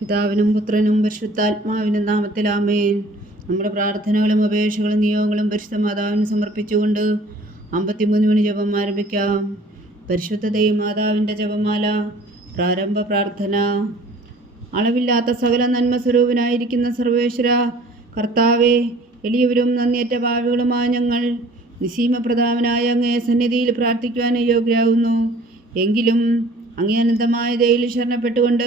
പിതാവിനും പുത്രനും പരിശുദ്ധാത്മാവിനും നാമത്തിലാമേൻ നമ്മുടെ പ്രാർത്ഥനകളും അപേക്ഷകളും നിയോഗങ്ങളും പരിശുദ്ധ മാതാവിന് സമർപ്പിച്ചുകൊണ്ട് അമ്പത്തിമൂന്ന് മണി ജപം ആരംഭിക്കാം. പരിശുദ്ധ മാതാവിന്റെ ജപമാല പ്രാരംഭ പ്രാർത്ഥന. അളവില്ലാത്ത സകല നന്മ സ്വരൂപനായിരിക്കുന്ന സർവേശ്വര കർത്താവെ എളിയവരും നന്ദിയേറ്റ ഭാവികളുമായ ഞങ്ങൾ നിസീമപ്രധാവനായ അങ്ങേ സന്നിധിയിൽ പ്രാർത്ഥിക്കുവാൻ യോഗ്യരാകുന്നു. എങ്കിലും അങ്ങേ അനന്തമായ ദയിൽ ശരണപ്പെട്ടുകൊണ്ട്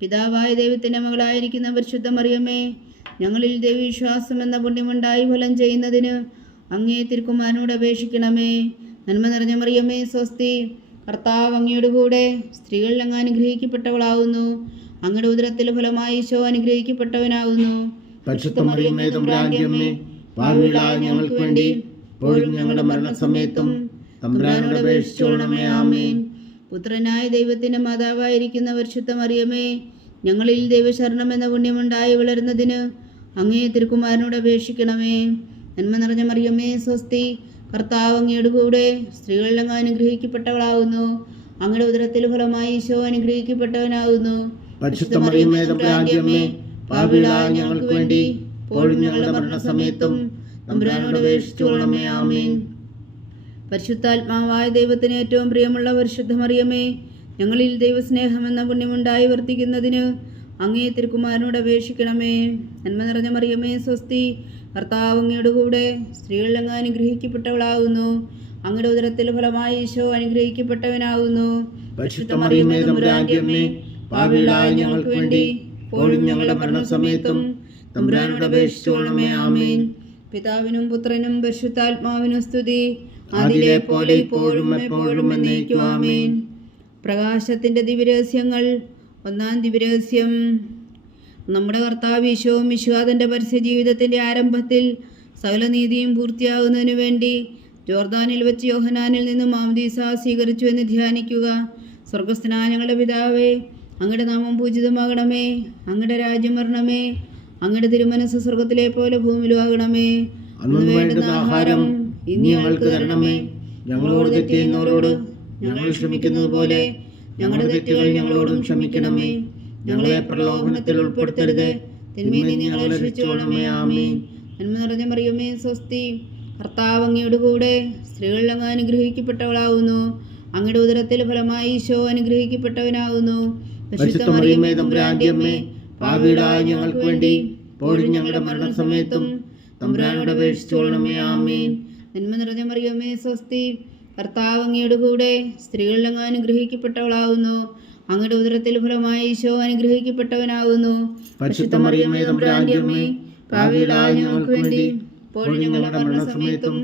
പിതാവായ ദൈവത്തിന്റെ മകളായിരിക്കുന്ന പരിശുദ്ധ മറിയമ്മേ ഞങ്ങളിൽ ദൈവവിശ്വാസം എന്ന പുണ്യമുണ്ടായി ഫലം ചെയ്യുന്നതിന് അങ്ങേ തിരുക്കുമാരനോട് അപേക്ഷിക്കണമേ. നന്മ നിറഞ്ഞ മറിയമ്മേ സ്വസ്തി. കർത്താവ് അങ്ങയുടെ കൂടെ സ്ത്രീകളിൽ അങ്ങ് അനുഗ്രഹിക്കപ്പെട്ടവളാകുന്നു അങ്ങയുടെ ഉദരത്തിൽ ഫലമായി ഈശോ അനുഗ്രഹിക്കപ്പെട്ടവനാകുന്നു ഭാവിയിലായ ഞങ്ങൾക്ക് വേണ്ടി ഞങ്ങളുടെ മരണസമയത്തും തമ്പുരാനോട് ആമേൻ. പുത്രനായ ദൈവത്തിന്റെ മാതാവായിരിക്കുന്ന പരിശുദ്ധ മറിയമേ ഞങ്ങളിൽ ദൈവശരണം എന്ന പുണ്യമുണ്ടായി വളരുന്നതിന് അങ്ങേ തിരുക്കുമാരനോട് അപേക്ഷിക്കണമേ. നന്മ നിറഞ്ഞ മറിയമേ സ്വസ്തി. കർത്താവ് അങ്ങയുടെ കൂടെ സ്ത്രീകളിലങ്ങ് അനുഗ്രഹിക്കപ്പെട്ടവളാകുന്നു അങ്ങയുടെ ഉദരത്തിൽ ഫലമായി ഈശോ അനുഗ്രഹിക്കപ്പെട്ടവനാകുന്നു പരിശുദ്ധ മറിയമേ അമ്മേ ഞങ്ങൾക്ക് വേണ്ടി ഇപ്പോഴും ഞങ്ങളുടെ മരണസമയത്തും അപേക്ഷിച്ചോണമേ ആമേൻ. പരിശുദ്ധാത്മാവായ ദൈവത്തിന് ഏറ്റവും പ്രിയമുള്ള പരിശുദ്ധ മറിയമേ ഞങ്ങളിൽ ദൈവസ്നേഹം എന്ന പുണ്യമുണ്ടായി വർത്തിക്കുന്നതിന് അങ്ങേ തിരുക്കുമാരനോട് അപേക്ഷിക്കണമേ. നന്മ നിറഞ്ഞ മറിയമേ സ്വസ്തി കർത്താവ് അങ്ങയുടെ കൂടെ സ്ത്രീകളിൽ അങ്ങ് അനുഗ്രഹിക്കപ്പെട്ടവളാകുന്നു. അങ്ങയുടെ ഉദരത്തിൽ ഫലമായി ഈശോ അനുഗ്രഹിക്കപ്പെട്ടവനാകുന്നു. ഞങ്ങൾക്ക് വേണ്ടി ഇപ്പോഴും ഞങ്ങളുടെ മരണസമയത്തും തമ്പുരാനോട് അപേക്ഷിച്ചോണമേ ആമേൻ. പിതാവിനും പുത്രനും പരിശുദ്ധാത്മാവിനും സ്തുതി. അതിലെ പോലെ ഇപ്പോഴും എപ്പോഴും എന്നേക്കും ആമേൻ. പ്രകാശത്തിന്റെ ദിവ്യരഹസ്യങ്ങൾ ഒന്നാം ദിവ്യരഹസ്യം. നമ്മുടെ കർത്താവ് ഈശോ വിശ്വാദന്റെ പരസ്യ ജീവിതത്തിന്റെ ആരംഭത്തിൽ സകലനീതിയും പൂർത്തിയാകുന്നതിനു വേണ്ടി ജോർദാനിൽ വെച്ച് യോഹനാനിൽ നിന്ന് മാംദീസ സ്വീകരിച്ചു എന്ന് ധ്യാനിക്കുക. സ്വർഗസ്നാനങ്ങളുടെ പിതാവേ അങ്ങയുടെ നാമം പൂജിതമാകണമേ. അങ്ങയുടെ രാജ്യം വരണമേ. അങ്ങയുടെ തിരുമനസ് സ്വർഗത്തിലെ പോലെ ഭൂമിയിലും ആകണമേ. അന്നു വേണ്ടുന്ന ആഹാരം ഇനി ഞങ്ങൾക്ക് തരണമേ. ഞങ്ങളോട് തെറ്റിയുന്നവരോട് ഞങ്ങൾ ക്ഷമിക്കുന്നത് പോലെ ഞങ്ങളുടെ തെറ്റുകൾ ഞങ്ങളോടും ക്ഷമിക്കണമേ. ഞങ്ങളെ പ്രലോഭനത്തിൽ ഉൾപ്പെടുത്തരുത്. തിന്മയിൽ നിന്ന് ഞങ്ങളെ ആമീൻ. നന്മ നിറഞ്ഞ മറിയമ്മേ സ്വസ്തി. കർത്താവ് അങ്ങയുടെ കൂടെ സ്ത്രീകൾ അങ്ങ് അനുഗ്രഹിക്കപ്പെട്ടവളാവുന്നു. അങ്ങയുടെ ഉദരത്തിൽ ഫലമായി ഈശോ അനുഗ്രഹിക്കപ്പെട്ടവനാവുന്നു. പാപികളായ ഞങ്ങൾക്ക് വേണ്ടി ഇപ്പോഴും ഞങ്ങളുടെ മരണസമയത്തും തമ്പുരാനോട് അപേക്ഷിച്ചോളണമേ. ആമേൻ. നന്മ നിറഞ്ഞ മറിയമ്മേ സ്വസ്തി. കർത്താവ് അങ്ങയുടെ കൂടെ സ്ത്രീകളിൽ അനുഗ്രഹിക്കപ്പെട്ടവളാവുന്നു അങ്ങയുടെ ഉദരത്തിൽ ഫലമായി ഈശോ അനുഗ്രഹിക്കപ്പെട്ടവനാകുന്നു. പരിശുദ്ധ മറിയമ്മേ തമ്പുരാന്റെ അമ്മേ പാപികളായ ഞങ്ങൾക്ക് വേണ്ടി ഇപ്പോഴും ഞങ്ങളുടെ മരണസമയത്തും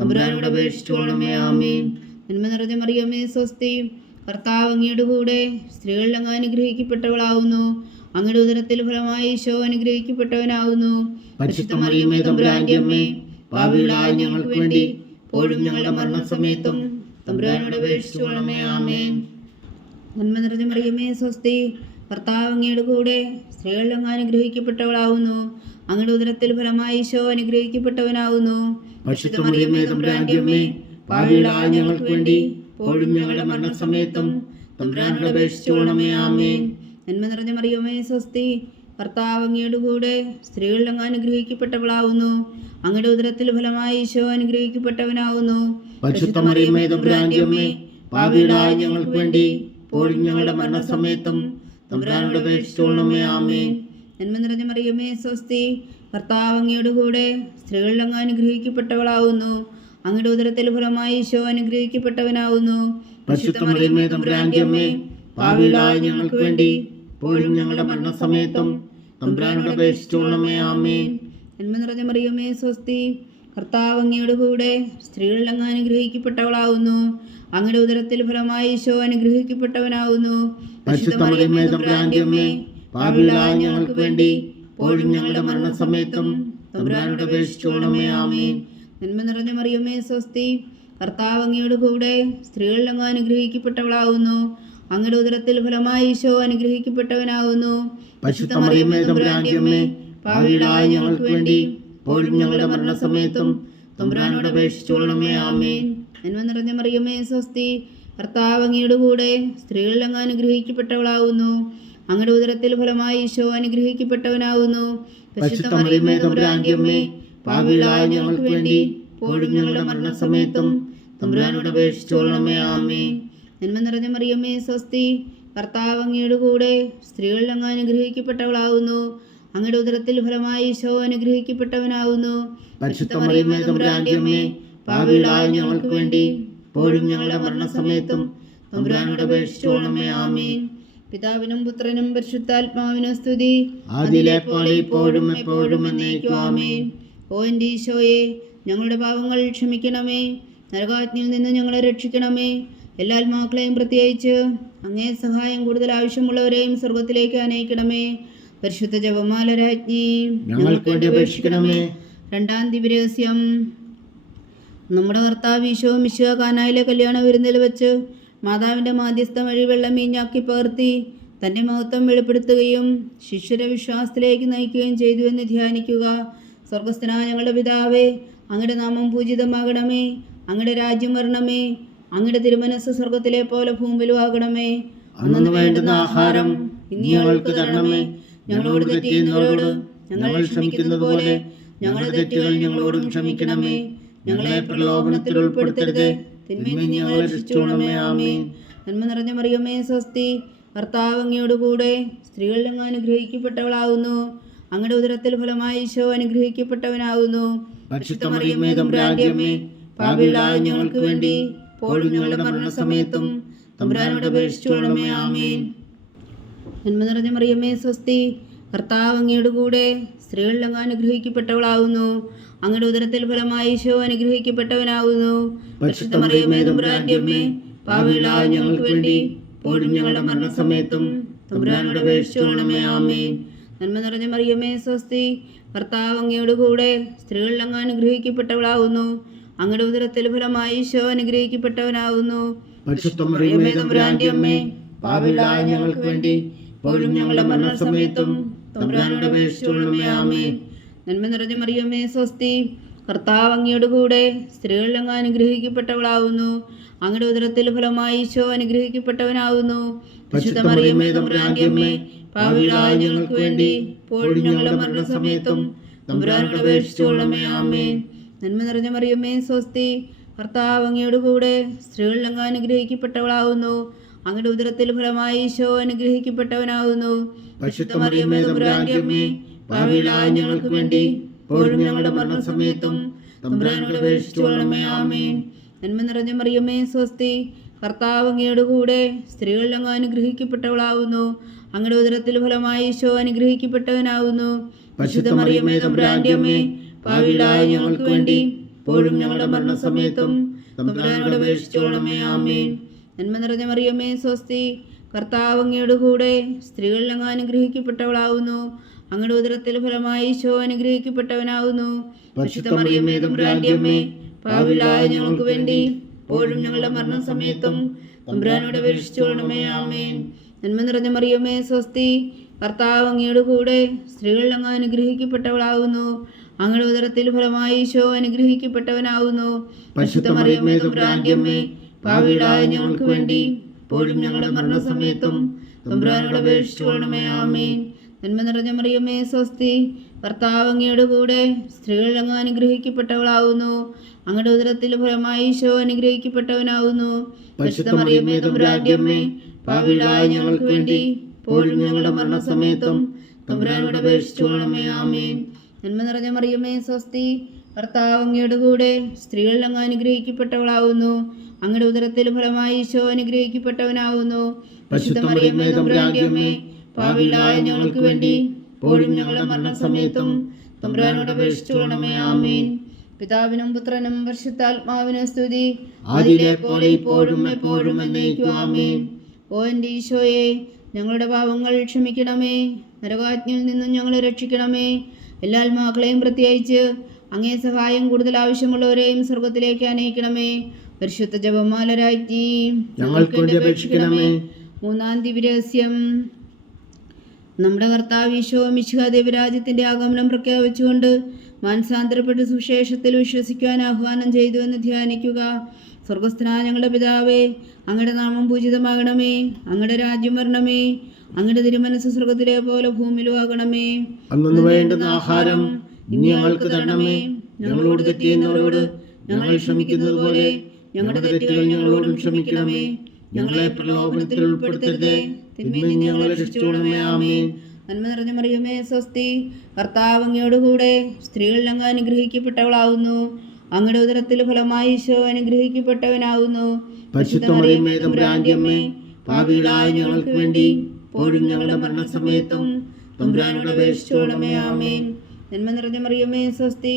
തമ്പുരാനോട് അപേക്ഷിച്ചോളണമേ ആമേൻ. നന്മ നിറഞ്ഞ മറിയമ്മേ സ്വസ്തി. കർത്താവ് അങ്ങയുടെ കൂടെ സ്ത്രീകളിൽ അങ്ങ് അനുഗ്രഹിക്കപ്പെട്ടവളാകുന്നു. അങ്ങയുടെ ഉദരത്തിൽ ഫലമായി ഈശോ അനുഗ്രഹിക്കപ്പെട്ടവനാകുന്നു. പരിശുദ്ധ മറിയമ്മേ തമ്പുരാന്റെ അമ്മേ പാപികളായ ഞങ്ങൾക്ക് വേണ്ടി ഇപ്പോഴും ഞങ്ങളുടെ മരണസമയത്തും തമ്പുരാനോട് അപേക്ഷിച്ചുകൊള്ളമേ ആമേൻ. നന്മ നിറഞ്ഞ മറിയമ്മേ സ്വസ്തി ഭർത്താവ് അങ്ങയുടെ കൂടെ സ്ത്രീകളിൽ അങ്ങ് അനുഗ്രഹിക്കപ്പെട്ടവളാകുന്നു അങ്ങയുടെ ഉദരത്തിൽ ഫലമായി ഈശോ അനുഗ്രഹിക്കപ്പെട്ടവനാവുന്നു. മറിയമേ പാപികളായ ഞങ്ങൾക്ക് വേണ്ടി ഇപ്പോഴും ഞങ്ങളുടെ മരണസമയത്തും തമ്പുരാനോട് അപേക്ഷിച്ചുകൊള്ളമേ ആമേൻ. നന്മ നിറഞ്ഞ മറിയമേ സ്വസ്തി ഭർത്താവ് അങ്ങയുടെ കൂടെ സ്ത്രീകളിൽ അങ്ങ് അനുഗ്രഹിക്കപ്പെട്ടവളാവുന്നു. അങ്ങയുടെ ഉദരത്തിൽ ഫലമായി ഈശോ അനുഗ്രഹിക്കപ്പെട്ടവനാവുന്നു. പാപികളായ ഞങ്ങൾക്ക് വേണ്ടി ഇപ്പോഴും ഞങ്ങളുടെ മരണസമയത്തും തമ്പുരാനോട് അപേക്ഷിച്ചോളമേ നന്മ നിറഞ്ഞ മറിയമേ സ്വസ്തി ഭർത്താവ് അങ്ങയുടെ കൂടെ സ്ത്രീകളിൽ അങ്ങ് അനുഗ്രഹിക്കപ്പെട്ടവളാവുന്നു. അങ്ങയുടെ ഉദരത്തിൽ ഫലമായി ഈശോ അനുഗ്രഹിക്കപ്പെട്ടവനാവുന്നു. പരിശുദ്ധ മറിയമേ തമ്പുരാന്റെ അമ്മേ പാപികളായ ഞങ്ങൾക്ക് വേണ്ടി ഇപ്പോഴും ഞങ്ങളുടെ മരണസമയത്തും തമ്പുരാനോട് അപേക്ഷിച്ചോളമേ ആമേൻ. നന്മ നിറഞ്ഞ മറിയമേ സ്വസ്തി. കർത്താവ് അങ്ങയുടെ കൂടെ സ്ത്രീകളിൽ അങ്ങ് അനുഗ്രഹിക്കപ്പെട്ടവളാവുന്നു. അങ്ങയുടെ ഉദരത്തിൽ ഫലമായി ഈശോ അനുഗ്രഹിക്കപ്പെട്ടവനാവുന്നു. ഞങ്ങൾക്ക് വേണ്ടി പോഴും ഞങ്ങളുടെ മരണസമയത്തും തമ്പുരാനോട് അപേക്ഷിച്ചോളമേ ആമേൻ. നന്മ നിറഞ്ഞ മറിയമേ സ്വസ്തി. കർത്താവ് അങ്ങയുടെ കൂടെ സ്ത്രീകളിൽ അങ്ങ് അനുഗ്രഹിക്കപ്പെട്ടവളാവുന്നു. അങ്ങയുടെ ഉദരത്തിൽ ഫലമായി ഈശോ അനുഗ്രഹിക്കപ്പെട്ടവനാവുന്നു. പരിശുദ്ധ മറിയമേ തമ്പുരാന്റെ അമ്മേ പാപികളായ ഞങ്ങൾക്ക് വേണ്ടി ഇപ്പോഴും ഞങ്ങളുടെ മരണസമയത്തും തമ്പുരാനോട് അപേക്ഷിച്ചോളണമേ ആമേ നന്മ നിറഞ്ഞ മറിയമേ സ്വസ്തി. അങ്ങയുടെ കൂടെ സ്ത്രീകളിൽ അങ്ങ് അനുഗ്രഹിക്കപ്പെട്ടവളാവുന്നു. അങ്ങയുടെ ഉദരത്തിൽ ഫലമായി ഈശോ അനുഗ്രഹിക്കപ്പെട്ടവനാവുന്നു. പാപികളായ ഞങ്ങൾക്ക് വേണ്ടി ഇപ്പോഴും ഞങ്ങളുടെ മരണസമയത്തും തമ്പുരാനോട് അപേക്ഷിച്ചോളണമേ ആമേ നന്മ നിറഞ്ഞ മറിയമ്മേ സ്വസ്തി. അങ്ങയുടെ കൂടെ സ്ത്രീകളിൽ അങ്ങ് അനുഗ്രഹിക്കപ്പെട്ടവളാവുന്നു. അങ്ങയുടെ ഉദരത്തിൽ ഫലമായി ഈശോ പാപികളായ ഞങ്ങൾക്ക് വേണ്ടി ഇപ്പോഴും ഞങ്ങളുടെ മരണസമയത്തും തമ്പുരാനോട് അപേക്ഷിച്ചോളമേ ആമീൻ. പിതാവിനും പുത്രനും പരിശുദ്ധാത്മാവിനും സ്തുതി. അതിലെ പോലെ ഇപ്പോഴും എപ്പോഴും എന്നേക്കും ആമീൻ. ഓ എന്റെ ഈശോയെ ഞങ്ങളുടെ പാവങ്ങൾ ക്ഷമിക്കണമേ. നരകാജ്ഞയിൽ നിന്ന് ഞങ്ങളെ രക്ഷിക്കണമേ. എല്ലാ ആത്മാക്കളെയും പ്രത്യേകിച്ച് അങ്ങേ സഹായം കൂടുതൽ ആവശ്യമുള്ളവരെയും സ്വർഗത്തിലേക്ക് അനയിക്കണമേ പരിശുദ്ധ ജപമാല രാജ്ഞി ഞങ്ങൾക്ക് വേണ്ടി അപേക്ഷിക്കണമേ. രണ്ടാം ദിവ്യരഹസ്യം. നമ്മുടെ കർത്താവ് ഈശോ മിശോ കാനായിലെ കല്യാണ വിരുന്നിൽ വെച്ച് മാതാവിന്റെ മാധ്യസ്ഥം വഴി വെള്ളം മീഞ്ഞാക്കി പകർത്തി തന്റെ മഹത്വം വെളിപ്പെടുത്തുകയും ശിഷ്യരെ വിശ്വാസത്തിലേക്ക് നയിക്കുകയും ചെയ്തു എന്ന് ധ്യാനിക്കുക. സ്വർഗസ്ഥനായ ഞങ്ങളുടെ പിതാവേ അങ്ങയുടെ നാമം പൂജിതമാകണമേ. അങ്ങയുടെ രാജ്യം വരണമേ. അങ്ങയുടെ തിരുമനസ് സ്വർഗത്തിലെ പോലെ ഭൂമിലും ആകണമേ. അന്നു വേണ്ടുന്ന ആഹാരം ഇനി ഞങ്ങൾക്ക് തരണമേ. ഞങ്ങളോട് തെറ്റിയുന്നവരോട് ഞങ്ങൾ ക്ഷമിക്കുന്നത് പോലെ ഞങ്ങളുടെ തെറ്റുകൾ ഞങ്ങളോടും ക്ഷമിക്കണമേ. ഞങ്ങളെ പ്രലോഭനത്തിൽ ഉൾപ്പെടുത്തരുത്. തിന്മയിൽ ഞങ്ങളെ രക്ഷിച്ചോണമേ നന്മ നിറഞ്ഞ മറിയമ്മേ സ്വസ്തി. ഭർത്താവ് അങ്ങയോട് കൂടെ സ്ത്രീകളിൽ അങ്ങ് അനുഗ്രഹിക്കപ്പെട്ടവളാകുന്നു അങ്ങയുടെ ഉദരത്തിൽ ഫലമായി ഈശോ അനുഗ്രഹിക്കപ്പെട്ടവനാകുന്നു പാപികളായ ഞങ്ങൾക്ക് വേണ്ടി പോലും ഞങ്ങളുടെ മരണസമയത്തും തമ്പുരാനോട് അപേക്ഷിച്ചോളമേ ആമേൻ. നന്മ നിറഞ്ഞ മറിയമ്മേ സ്വസ്തി. കർത്താവ് അങ്ങയുടെ കൂടെ സ്ത്രീകളിലങ്ങ് അനുഗ്രഹിക്കപ്പെട്ടവളാകുന്നു അങ്ങയുടെ ഉദരത്തിൽ ഫലമായി ഈശോ അനുഗ്രഹിക്കപ്പെട്ടവനാകുന്നു പരിശുദ്ധ മറിയമേ തമ്പുരാന്റെ അമ്മേ പാപികളായ ഞങ്ങൾക്ക് വേണ്ടി പോലും ഞങ്ങളുടെ മരണസമയത്തും തമ്പുരാനോട് അപേക്ഷിച്ചോണമേ ആമേൻ. നന്മ നിറഞ്ഞ മറിയമ്മേ സ്വസ്തി. കർത്താവ് അങ്ങയോട് കൂടെ സ്ത്രീകളിലങ്ങ് അനുഗ്രഹിക്കപ്പെട്ടവളാകുന്നു അങ്ങയുടെ ഉദരത്തിൽ ഫലമായി ഈശോ അനുഗ്രഹിക്കപ്പെട്ടവനാകുന്നു പരിശുദ്ധ മറിയമേ തമ്പുരാന്റെ അമ്മേ പാപികളായ ഞങ്ങൾക്ക് വേണ്ടി ഇപ്പോഴും ഞങ്ങളുടെ മരണസമയത്തും തമ്പുരാനോട് അപേക്ഷിച്ചോണമേ ആമേൻ. നന്മ നിറഞ്ഞ മറിയമ്മേ സ്വസ്തി. കർത്താവ് അങ്ങയുടെ കൂടെ സ്ത്രീകളിൽ അങ്ങ് അനുഗ്രഹിക്കപ്പെട്ടവളാവുന്നു. അങ്ങയുടെ ഉദരത്തിൽ ഫലമായി ഈശോ അനുഗ്രഹിക്കപ്പെട്ടവനാവുന്നു. പരിശുദ്ധ മറിയമ്മേ തമ്പുരാന്റെ അമ്മേ പാപികളായ ഞങ്ങൾക്ക് വേണ്ടി ഇപ്പോഴും ഞങ്ങളുടെ മരണസമയത്തും തമ്പുരാനോട് അപേക്ഷിച്ചോണമേ ആമേൻ. നന്മ നിറഞ്ഞ മറിയമ്മേ സ്വസ്തി. കർത്താവ് അങ്ങയുടെ കൂടെ സ്ത്രീകളിൽ അങ്ങ് അനുഗ്രഹിക്കപ്പെട്ടവളാകുന്നു അങ്ങയുടെ ഉദരത്തിൽ ഫലമായി ഈശോ അനുഗ്രഹിക്കപ്പെട്ടവനാകുന്നു. തമ്പുരാന്റെ അമ്മേ ഞങ്ങൾക്ക് വേണ്ടി ഞങ്ങളുടെ മരണസമയത്തും തമ്പുരാനോട് അപേക്ഷിച്ചോണമേ ആമേൻ. നന്മ നിറഞ്ഞ മറിയമ്മേ സ്വസ്തി കർത്താവ് അങ്ങയുടെ കൂടെ സ്ത്രീകളിൽ അങ്ങ് അനുഗ്രഹിക്കപ്പെട്ടവളാകുന്നു. അങ്ങയുടെ ഉദരത്തിൽ ഫലമായി ഈശോ അനുഗ്രഹിക്കപ്പെട്ടവനാവുന്നു തമ്പുരാന്റെ അമ്മേ ഞങ്ങൾക്ക് വേണ്ടി ഇപ്പോഴും ഞങ്ങളുടെ മരണസമയത്തും തമ്പുരാനോട് അപേക്ഷിച്ചോണമേ ആമേൻ. നന്മ നിറഞ്ഞ മറിയമ്മേ സ്വസ്തി. കർത്താവ് അങ്ങയുടെ കൂടെ സ്ത്രീകളിൽ അങ്ങ് അനുഗ്രഹിക്കപ്പെട്ടവളാകുന്നു അങ്ങയുടെ ഉദരത്തിൽ ഫലമായി ഈശോ അനുഗ്രഹിക്കപ്പെട്ടവനാവുന്നു. പരിശുദ്ധ അമ്മേ ഞങ്ങൾക്ക് വേണ്ടി ഇപ്പോഴും ഞങ്ങളുടെ മരണസമയത്തും തമ്പുരാനോട് അപേക്ഷിച്ചുകൊള്ളണമേ ആമേൻ. നന്മ നിറഞ്ഞ മറിയമ്മേ സ്വസ്തി. കർത്താവ് അങ്ങയുടെ കൂടെ സ്ത്രീകളിൽ അങ്ങ് അനുഗ്രഹിക്കപ്പെട്ടവളാവുന്നു. അങ്ങയുടെ ഉദരത്തിൽ ഫലമായി ഈശോ അനുഗ്രഹിക്കപ്പെട്ടവനാവുന്നു. പരിശുദ്ധ മറിയമേ തമ്പുരാന്റെ അമ്മേ പാവികളായ ഞങ്ങൾക്ക് വേണ്ടി ഇപ്പോഴും ഞങ്ങളുടെ മരണസമയത്തും തമ്പുരാനോട് അപേക്ഷിച്ചു കൊള്ളണമേ ആമേൻ. നന്മ നിറഞ്ഞ മറിയമേ സ്വസ്തി. ഭർത്താവ് അങ്ങയുടെ കൂടെ സ്ത്രീകൾ അങ്ങ് അനുഗ്രഹിക്കപ്പെട്ടവളാവുന്നു. അങ്ങയുടെ ഉദരത്തിൽ ഫലമായി ഈശോ അനുഗ്രഹിക്കപ്പെട്ടവനാവുന്നു. മറിയമേ തമ്പുരാന്റെ അമ്മേ പാവികളായ ഞങ്ങൾക്ക് വേണ്ടി ഇപ്പോഴും ഞങ്ങളുടെ മരണസമയത്തും തമ്പുരാനോട് അപേക്ഷിച്ചു കൊള്ളണമേ ആമേൻ. നന്മ നിറഞ്ഞ മറിയമേ സ്വസ്തി. ഭർത്താവ് അങ്ങയുടെ കൂടെ സ്ത്രീകൾ അങ്ങ് അനുഗ്രഹിക്കപ്പെട്ടവളാവുന്നു. അങ്ങയുടെ ഉദരത്തിൽ ഫലമായി ഈശോ അനുഗ്രഹിക്കപ്പെട്ടവനാകുന്നു. പരിശുദ്ധ മറിയമേ തമ്പുരാന്റെ അമ്മേ ഞങ്ങൾക്ക് വേണ്ടി പോലും ഞങ്ങളുടെ മരണസമയത്തും തമ്പുരാനോട് അപേക്ഷിച്ചുകൊള്ളണമേ ആമീൻ. പിതാവിനും പുത്രനും പരിശുദ്ധാത്മാവിനും സ്തുതി. അതിലെ പോലെ ഇപ്പോഴും എപ്പോഴും എന്നേക്കും ആമീൻ. ഓ എന്റെ ഈശോയെ ഞങ്ങളുടെ പാവങ്ങൾ ക്ഷമിക്കണമേ. നരകാജ്ഞയിൽ നിന്നും ഞങ്ങളെ രക്ഷിക്കണമേ. എല്ലാ ആത്മാക്കളെയും പ്രത്യേകിച്ച് അങ്ങേ സഹായം കൂടുതൽ ആവശ്യമുള്ളവരെയും സ്വർഗത്തിലേക്ക് അനയിക്കണമേ. പരിശുദ്ധ ജപമാലരാജ്ഞി ഞങ്ങൾക്ക് വേണ്ടി അപേക്ഷിക്കണമേ. മൂന്നാം ദിവ്യരഹസ്യം നമ്മുടെ കർത്താവ് ഈശോ മിശിഹ ദേവരാജ്യത്തിന്റെ ആഗമനം പ്രഖ്യാപിച്ചുകൊണ്ട് മാനസാന്തരപ്പെട്ട് സുവിശേഷത്തിൽ വിശ്വസിക്കുവാൻ ആഹ്വാനം ചെയ്തു എന്ന് ധ്യാനിക്കുക. സ്വർഗസ്ഥനായ ഞങ്ങളുടെ പിതാവേ അങ്ങയുടെ നാമം പൂജിതമാകണമേ. അങ്ങയുടെ രാജ്യം വരണമേ. അങ്ങയുടെ തിരുമനസ് സ്വർഗത്തിലെ പോലെ ഭൂമിയിലും ആകണമേ. അന്നു വേണ്ടുന്ന ആഹാരം ഇനി ഞങ്ങൾക്ക് തരണമേ. ഞങ്ങളോട് തെറ്റിയുന്നവരോട് ഞങ്ങൾ ക്ഷമിക്കുന്നത് പോലെ ഞങ്ങളുടെ തെറ്റുകൾ ഞങ്ങളോടും ക്ഷമിക്കണമേ. ഞങ്ങളെ പ്രലോഭനത്തിൽ ഉൾപ്പെടുത്തരുതേ. തിന്മയിൽ ഞങ്ങളെ രക്ഷിച്ചുകൊള്ളണമേ ആമേ നന്മ നിറഞ്ഞ മറിയമേ സ്വസ്തി. കർത്താവ് അങ്ങയോടുകൂടെ സ്ത്രീകളിൽ അങ്ങ് അനുഗ്രഹിക്കപ്പെട്ടവളാവുന്നു. അങ്ങയുടെ ഉദരത്തിൽ ഫലമായി ഈശോ അനുഗ്രഹിക്കപ്പെട്ടവനാവുന്നു. പാപികളായ ഞങ്ങൾക്ക് വേണ്ടി ഇപ്പോഴും ഞങ്ങളുടെ മരണസമയത്തും തമ്പുരാനോട് അപേക്ഷിച്ചോളമേ ആമേൻ. നന്മ നിറഞ്ഞ മറിയമേ സ്വസ്തി.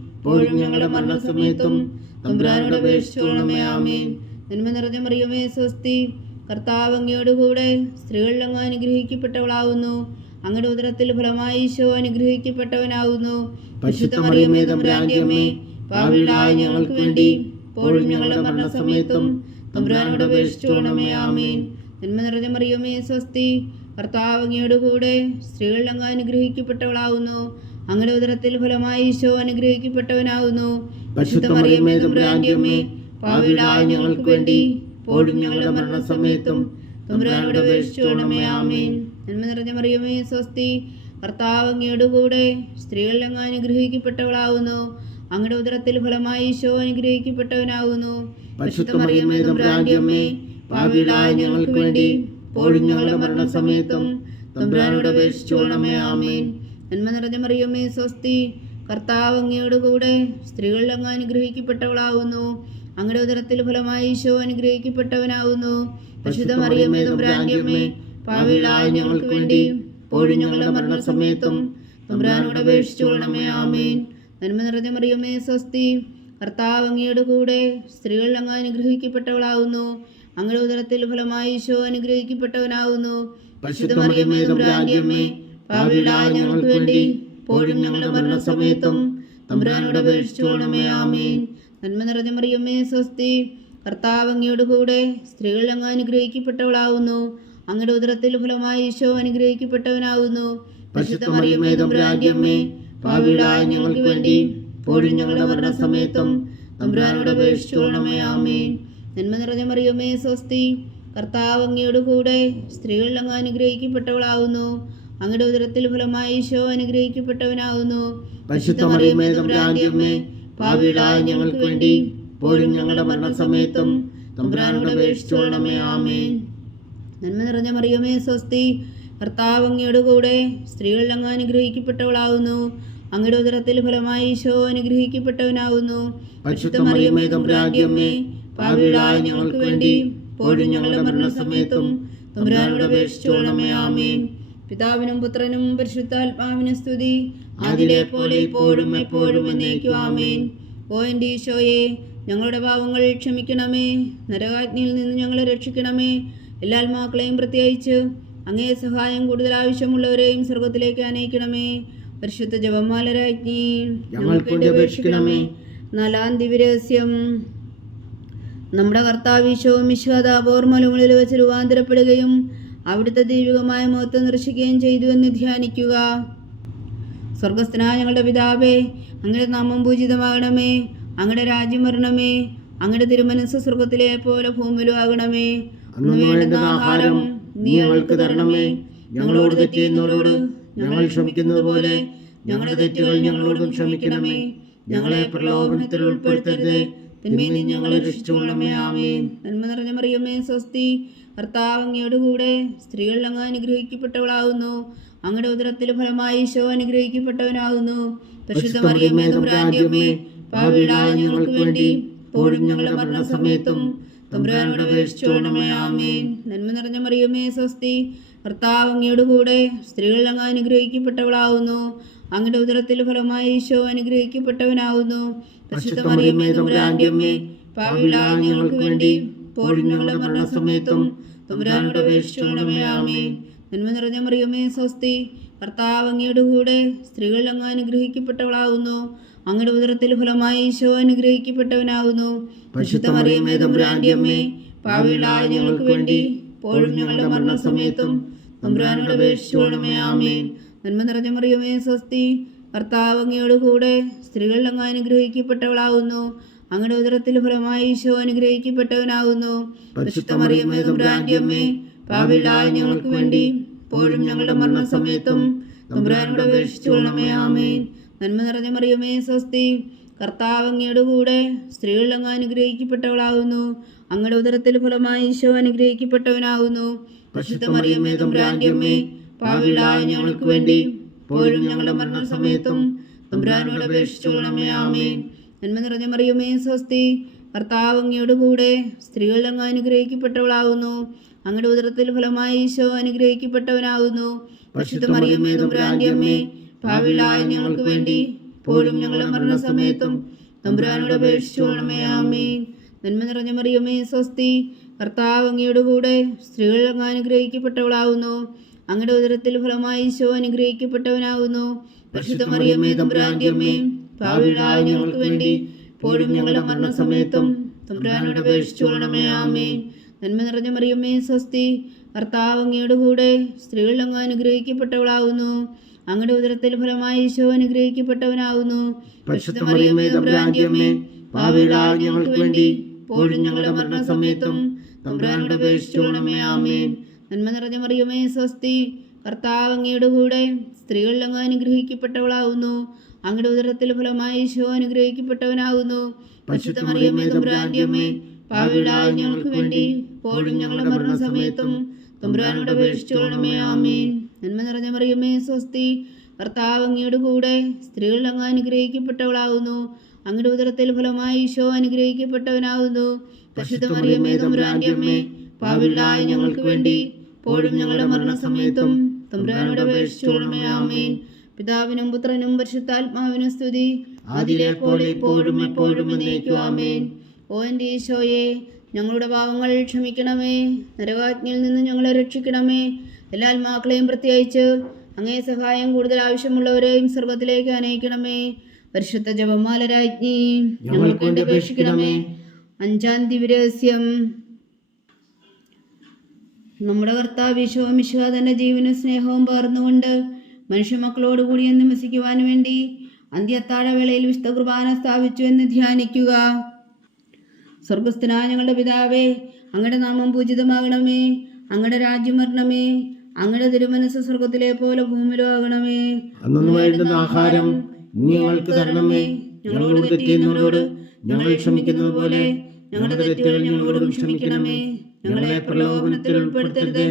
ഇപ്പോഴും ഞങ്ങളുടെ മരണസമയത്തും തമ്പുരാനോട് അപേക്ഷിച്ചോളമേ ആമേൻ. നന്മ നിറഞ്ഞ മറിയമേ സ്വസ്തി. കർത്താവ് അങ്ങയോടുകൂടെ സ്ത്രീകളിൽ അങ്ങ് അനുഗ്രഹിക്കപ്പെട്ടവളാവുന്നു. അങ്ങയുടെ ഉദരത്തിൽ ഫലമായി ഈശോ അനുഗ്രഹിക്കപ്പെട്ടവനാവുന്നു. പരിശുദ്ധ മറിയമേ തമ്പുരാന്റെ അമ്മേ ഞങ്ങൾക്ക് വേണ്ടി ഇപ്പോഴും ഞങ്ങളുടെ മരണസമയത്തും തമ്പുരാനോട് അപേക്ഷിച്ചോളമേ ആമേൻ. നന്മ നിറഞ്ഞ മറിയമേ സ്വസ്തി. കർത്താവ് അങ്ങയോടുകൂടെ സ്ത്രീകളിൽ അങ്ങ് അനുഗ്രഹിക്കപ്പെട്ടവളാവുന്നു. അങ്ങയുടെ ഉദരത്തിൽ ഫലമായി ഈശോ അനുഗ്രഹിക്കപ്പെട്ടവനാകുന്നു പരിശുദ്ധ മറിയമേ തമ്പുരാന്റെ അമ്മേ ഞങ്ങൾക്ക് വേണ്ടി പോടും ഞങ്ങളുടെ മരണസമയത്തും തമ്പുരാനോട് അപേക്ഷിച്ചോളമേ ആമേൻ. നന്മ നിറഞ്ഞ മറിയമേ സ്വസ്തി കർത്താവ് അങ്ങയുടെ കൂടെ സ്ത്രീകളിൽ അനുഗ്രഹിക്കപ്പെട്ടവളാകുന്നു അങ്ങയുടെ ഉദരത്തിൽ ഫലമായി ഈശോ അനുഗ്രഹിക്കപ്പെട്ടവനാകുന്നു പരിശുദ്ധ മറിയമേ തമ്പുരാന്റെ അമ്മേ ഞങ്ങൾക്ക് വേണ്ടി പോഴും ഞങ്ങളുടെ മരണസമയത്തും തമ്പുരാനോട് അപേക്ഷിച്ചോണമേ ആമേൻ. നന്മ നിറഞ്ഞ മറിയമ്മേ സ്വസ്തി. കർത്താവ് അങ്ങയുടെ കൂടെ സ്ത്രീകളിൽ അങ്ങ് അനുഗ്രഹിക്കപ്പെട്ടവളാവുന്നു. അങ്ങയുടെ ഉദരത്തിൽ ഫലമായി ഈശോ അനുഗ്രഹിക്കപ്പെട്ടവനാവുന്നു. പരിശുദ്ധ മറിയമ്മേ തമ്പുരാന്റെ പാവികളായ ഞങ്ങൾക്ക് വേണ്ടി ഇപ്പോഴും ഞങ്ങളുടെ മരണസമയത്തും തുമ്പ്രാനോട് അപേക്ഷിച്ചു കൊള്ളണമേ ആമേൻ. നന്മ നിറഞ്ഞ മറിയമ്മേ സ്വസ്തി. കർത്താവ് അങ്ങയുടെ കൂടെ സ്ത്രീകളിൽ അങ്ങ് അനുഗ്രഹിക്കപ്പെട്ടവളാവുന്നു. അങ്ങയുടെ ഉദരത്തിൽ ഫലമായി ഈശോ അനുഗ്രഹിക്കപ്പെട്ടവനാവുന്നു. പരിശുദ്ധ മറിയമ്മേ തമ്പുരാന്റെ പാപികളായ ഞങ്ങൾക്ക് വേണ്ടി ഇപ്പോഴും ഞങ്ങളുടെ മരണസമയത്തും തമ്പുരാനോട് അപേക്ഷിച്ചോളണമേ ആമീൻ. നന്മ നിറഞ്ഞ മറിയമ്മേ സ്വസ്തി. കർത്താവ് അങ്ങയുടെ കൂടെ സ്ത്രീകൾ അങ്ങ് അനുഗ്രഹിക്കപ്പെട്ടവളാവുന്നു. അങ്ങയുടെ ഉദരത്തിൽ ഫലമായി ഈശോ അനുഗ്രഹിക്കപ്പെട്ടവനാവുന്നു. പരിശുദ്ധ മറിയമേ തമ്പുരാന്റെ അമ്മേ പാപികളായ ഞങ്ങൾക്ക് വേണ്ടി ഇപ്പോഴും ഞങ്ങളുടെ മരണസമയത്തും തമ്പുരാനോട് അപേക്ഷിച്ചോളണമേ ആമീൻ. നന്മ നിറഞ്ഞ മറിയമ്മേ സ്വസ്തി. കർത്താവ് അങ്ങയുടെ കൂടെ സ്ത്രീകളിൽ അങ്ങ് അനുഗ്രഹിക്കപ്പെട്ടവളാവുന്നു. അങ്ങയുടെ ഉദരത്തിൽ ഫലമായി ഈശോ അനുഗ്രഹിക്കപ്പെട്ടവനാകുന്നു. ഞങ്ങൾക്ക് വേണ്ടി പോലും ഞങ്ങളുടെ മരണസമയത്തും തമ്പുരാനോട് അപേക്ഷിച്ചോളണമേ ആമേൻ. നന്മ നിറഞ്ഞ മറിയമേ സ്വസ്തി കർത്താവ് അങ്ങയുടെ കൂടെ സ്ത്രീകളിൽ അങ്ങ് അനുഗ്രഹിക്കപ്പെട്ടവളാകുന്നു. അങ്ങയുടെ ഉദരത്തിൽ ഫലമായി ഈശോ അനുഗ്രഹിക്കപ്പെട്ടവനാവുന്നു പരിശുദ്ധ മറിയമേ തമ്പുരാന്റെ അമ്മേ പാപികളായ ഞങ്ങൾക്ക് വേണ്ടി ഇപ്പോഴും ഞങ്ങളുടെ മരണസമയത്തും തമ്പുരാനോട് അപേക്ഷിച്ചോളണമേ ആമേൻ. പിതാവിനും പുത്രനും പരിശുദ്ധാത്മാവിനും സ്തുതി. അതിലെ പോലെ ഇപ്പോഴും എപ്പോഴും എന്നേക്കും ആമേൻ. ഓ എന്റെ ഈശോയെ ഞങ്ങളുടെ പാവങ്ങൾ ക്ഷമിക്കണമേ. നരകാജ്ഞയിൽ നിന്ന് ഞങ്ങളെ രക്ഷിക്കണമേ. എല്ലാ ആത്മാക്കളെയും പ്രത്യേകിച്ച് അങ്ങേ സഹായം കൂടുതൽ ആവശ്യമുള്ളവരെയും സ്വർഗത്തിലേക്ക് അനയിക്കണമേ. പരിശുദ്ധ ജപമാലരാജ്ഞി ഞങ്ങൾക്ക് അപേക്ഷിക്കണമേ. നാലാം ദിവ്യരഹസ്യം. നമ്മുടെ മിശ്വാദ വിശ്വാതാപോർമലമുകളിൽ വെച്ച് രൂപാന്തരപ്പെടുകയും അവിടുത്തെ ദൈവികമായ മഹത്വം ദർശിക്കുകയും ചെയ്തു എന്ന് ധ്യാനിക്കുക. സ്വർഗസ്ഥനായ ഞങ്ങളുടെ പിതാവേ അങ്ങയുടെ നാമം പൂജിതമാകണമേ അങ്ങയുടെ രാജ്യം വരണമേ അങ്ങയുടെ തിരുമനസ് സ്വർഗത്തിലെ പോലെ ഭൂമിയിലും ആകണമേ വേണ്ടുന്ന ആഹാരം നീ ഞങ്ങൾക്ക് തരണമേ. ഞങ്ങളോട് തെറ്റിയുന്നവരോട് ഞങ്ങൾ ക്ഷമിക്കുന്നത് പോലെ ഞങ്ങളുടെ തെറ്റുകൾ ഞങ്ങളോടും ക്ഷമിക്കണമേ. ഞങ്ങളെ പ്രലോഭനത്തിൽ ഉൾപ്പെടുത്തരുതേ. തിന്മയിൽ ഞങ്ങളെ രക്ഷിച്ചുകൊള്ളമേ ആമേൻ. നന്മ നിറഞ്ഞ മറിയമ്മേ സ്വസ്തി. കർത്താവ് അങ്ങയോട് കൂടെ സ്ത്രീകൾ അങ്ങ് അനുഗ്രഹിക്കപ്പെട്ടവളാകുന്നു അങ്ങയുടെ ഉദരത്തിൽ ഫലമായി ഈശോ അനുഗ്രഹിക്കപ്പെട്ടവനാകുന്നു പരിശുദ്ധ മറിയമ്മേ തമ്പുരാന്റെ അമ്മേ പാവിളായ ഞങ്ങൾക്ക് വേണ്ടി ഇപ്പോഴും ഞങ്ങളുടെ മരണസമയത്തും തുമ്പ്രാനോട് അപേക്ഷിച്ചോണമേ ആമേൻ. നന്മ നിറഞ്ഞ മറിയമ്മേ സ്വസ്തി. കർത്താവ് അങ്ങയോട് കൂടെ സ്ത്രീകൾ അങ്ങ് അനുഗ്രഹിക്കപ്പെട്ടവളാകുന്നു അങ്ങയുടെ ഉദരത്തിൽ ഫലമായി ഈശോ അനുഗ്രഹിക്കപ്പെട്ടവനാകുന്നു പരിശുദ്ധ മറിയമ്മേ തമ്പുരാന്റെ അമ്മേ പാവിളായ ഞങ്ങൾക്ക് വേണ്ടി ഇപ്പോഴും മരണസമയത്തും തമ്പുരാനോട് അപേക്ഷിച്ചോണമേ ആമേൻ. നന്മ നിറഞ്ഞ മറിയമ്മേ സ്വസ്തി കർത്താവ് അങ്ങയുടെ കൂടെ സ്ത്രീകൾ അങ്ങ് അനുഗ്രഹിക്കപ്പെട്ടവളാകുന്നു അങ്ങയുടെ ഉദരത്തിൽ ഫലമായി ഈശോ അനുഗ്രഹിക്കപ്പെട്ടവനാകുന്നു പരിശുദ്ധ മറിയമ്മേ തമ്പുരാന്റെ അമ്മേ പാവിളായ ഞങ്ങൾക്ക് വേണ്ടി പോഴും ഞങ്ങളുടെ മരണസമയത്തും തമ്പുരാനോട് അപേക്ഷിച്ചോണമേ ആമേൻ. നന്മ നിറഞ്ഞ മറിയമേ സ്വസ്തി. കർത്താവ് അങ്ങയോട് കൂടെ സ്ത്രീകൾ അങ്ങ് അനുഗ്രഹിക്കപ്പെട്ടവളാവുന്നു. അങ്ങയുടെ ഉദരത്തിൽ ഫലമായി ഈശോ അനുഗ്രഹിക്കപ്പെട്ടവനാവുന്നു. പരിശുദ്ധ പാവിളായ ഞങ്ങൾക്ക് വേണ്ടി ഇപ്പോഴും ഞങ്ങളുടെ മരണസമയത്തും തമ്പുരാനോട് അപേക്ഷിച്ചുകൊള്ളണമേ ആമേൻ. നന്മ നിറഞ്ഞ മറിയമേ സ്വസ്തി. കർത്താവ് അങ്ങയുടെ കൂടെ സ്ത്രീകൾ അങ്ങ് അനുഗ്രഹിക്കപ്പെട്ടവളാവുന്നു. അങ്ങയുടെ ഉദരത്തിൽ ഫലമായി ഈശോ അനുഗ്രഹിക്കപ്പെട്ടവനാവുന്നു. പരിശുദ്ധ മറിയമ്മേ അമ്മേ പാവിളായ ഞങ്ങൾക്ക് വേണ്ടി ഇപ്പോഴും ഞങ്ങളുടെ മരണസമയത്തും തമ്പുരാനോട് അപേക്ഷിച്ചോളമേ ആമേൻ. നന്മ നിറഞ്ഞ മറിയുമേ സ്വസ്തി. കർത്താവ് അങ്ങയുടെ കൂടെ സ്ത്രീകൾ അങ്ങ് അനുഗ്രഹിക്കപ്പെട്ടവളാകുന്നു അങ്ങയുടെ ഉദരത്തിൽ ഫലമായി ഈശോ അനുഗ്രഹിക്കപ്പെട്ടവനാകുന്നു പരിശുദ്ധ മറിയമ്മേ തമ്പുരാന്റെ അമ്മേ പാവിളായ ഞങ്ങൾക്ക് വേണ്ടി ഇപ്പോഴും ഞങ്ങളുടെ മരണസമയത്തും തമ്പുരാനോട് അപേക്ഷിച്ചോളമേ ആമേൻ. നന്മ നിറഞ്ഞ മറിയമ്മേ സ്വസ്തി. കർത്താവ് അങ്ങയുടെ കൂടെ സ്ത്രീകൾ അങ്ങ് അനുഗ്രഹിക്കപ്പെട്ടവളാകുന്നു അങ്ങയുടെ ഉദരത്തിൽ ഫലമായി ഈശോ അനുഗ്രഹിക്കപ്പെട്ടവനാകുന്നു. പരിശുദ്ധ മറിയമ്മേ തമ്പുരാന്റെ അമ്മേ പാവിളായ ഞങ്ങൾക്ക് വേണ്ടി ഇപ്പോഴും ഞങ്ങളുടെ മരണസമയത്തും തമ്പുരാനോട് അപേക്ഷിച്ചുകൊള്ളണമേ ആമേൻ. നന്മ നിറഞ്ഞ മറിയമ്മേ സ്വസ്തി അങ്ങയുടെ കൂടെ സ്ത്രീകൾ അങ്ങ് അനുഗ്രഹിക്കപ്പെട്ടവളാകുന്നു. അങ്ങയുടെ ഉദരത്തിൽ ഫലമായി ഈശോ അനുഗ്രഹിക്കപ്പെട്ടവനാകുന്നു. പരിശുദ്ധ മറിയമ്മേ തമ്പുരാന്റെ അമ്മേ പാവിളായ ഞങ്ങൾക്ക് വേണ്ടി ഇപ്പോഴും ഞങ്ങളുടെ മരണസമയത്തും തമ്പുരാനോട് ആമേൻ. നന്മ നിറഞ്ഞ മറിയമേ സ്വസ്തി. കർത്താവ് അങ്ങയുടെ കൂടെ സ്ത്രീകൾ അങ്ങ് അനുഗ്രഹിക്കപ്പെട്ടവളാവുന്നു. അങ്ങയുടെ ഉദരത്തിൽ ഫലമായി ഈശോ അനുഗ്രഹിക്കപ്പെട്ടവനാവുന്നു. പരിശുദ്ധ മറിയമ്മേ തമ്പുരാന്റെ അമ്മേ പാവിളായ ഞങ്ങൾക്ക് വേണ്ടി പോഴും ഞങ്ങളുടെ മരണസമയത്തും തമ്പുരാനോട് അപേക്ഷിച്ചുകൊള്ളണമേ ആമേൻ. നന്മ നിറഞ്ഞ മറിയമ്മേ സ്വസ്തി. കർത്താവ് അങ്ങയുടെ കൂടെ സ്ത്രീകൾ അങ്ങ് അനുഗ്രഹിക്കപ്പെട്ടവളാവുന്നു. അങ്ങയുടെ ഉദരത്തിൽ ഫലമായി ഈശോ അനുഗ്രഹിക്കപ്പെട്ടവനാവുന്നു. പരിശുദ്ധ മറിയമ്മേ തമ്പുരാന്റെ അമ്മേ പാവിളായ ഞങ്ങൾക്ക് വേണ്ടി ഇപ്പോഴും ഞങ്ങളുടെ മരണസമയത്തും തമ്പുരാനോട് അപേക്ഷിച്ചുകൊള്ളണമേ ആമേൻ. പിതാവിനും പുത്രനും പരിശുദ്ധാത്മാവിനും സ്തുതി. അതിലെ പോലെ ഇപ്പോഴും എപ്പോഴും എന്നേക്കും ആമേൻ. ഓ എന്റെ ഈശോയെ ഞങ്ങളുടെ പാവങ്ങൾ ക്ഷമിക്കണമേ. നരകാജ്ഞയിൽ നിന്ന് ഞങ്ങളെ രക്ഷിക്കണമേ. എല്ലാ ആത്മാക്കളെയും പ്രത്യേകിച്ച് അങ്ങേ സഹായം കൂടുതൽ ആവശ്യമുള്ളവരെയും സ്വർഗത്തിലേക്ക് അനയിക്കണമേ. പരിശുദ്ധ ജപമാല രാജ്ഞി ഞങ്ങൾക്ക് വേണ്ടി അപേക്ഷിക്കണമേ. അഞ്ചാം ദിവരഹസ്യം നമ്മുടെ കർത്താവ് വിശ്വവും വിശ്വ തന്റെ ജീവനും സ്നേഹവും പകർന്നുകൊണ്ട് മനുഷ്യമക്കളോട് കൂടി എന്ന് വസിക്കുവാൻ വേണ്ടി അന്ത്യത്താഴവേളയിൽ വിശുദ്ധ കുർബാന സ്ഥാപിച്ചു എന്ന് ധ്യാനിക്കുക. സ്വർഗസ്ഥനായ ഞങ്ങളുടെ പിതാവേ അങ്ങയുടെ നാമം പൂജിതമാകണമേ അങ്ങയുടെ രാജ്യം വരണമേ അങ്ങയുടെ തിരുമനസ് സ്വർഗത്തിലെ പോലെ ഭൂമിയിലും ആകണമേ. അന്നു വേണ്ടുന്ന ആഹാരം ഞങ്ങൾക്ക് തരണമേ. ഞങ്ങളോട് ഞങ്ങൾ ക്ഷമിക്കുന്നത് പോലെ ഞങ്ങളുടെ തെറ്റുകൾ ഞങ്ങളോടും ക്ഷമിക്കണമേ. ഞങ്ങളെ പ്രലോഭനത്തിൽ ഉൾപ്പെടുത്തരുത്.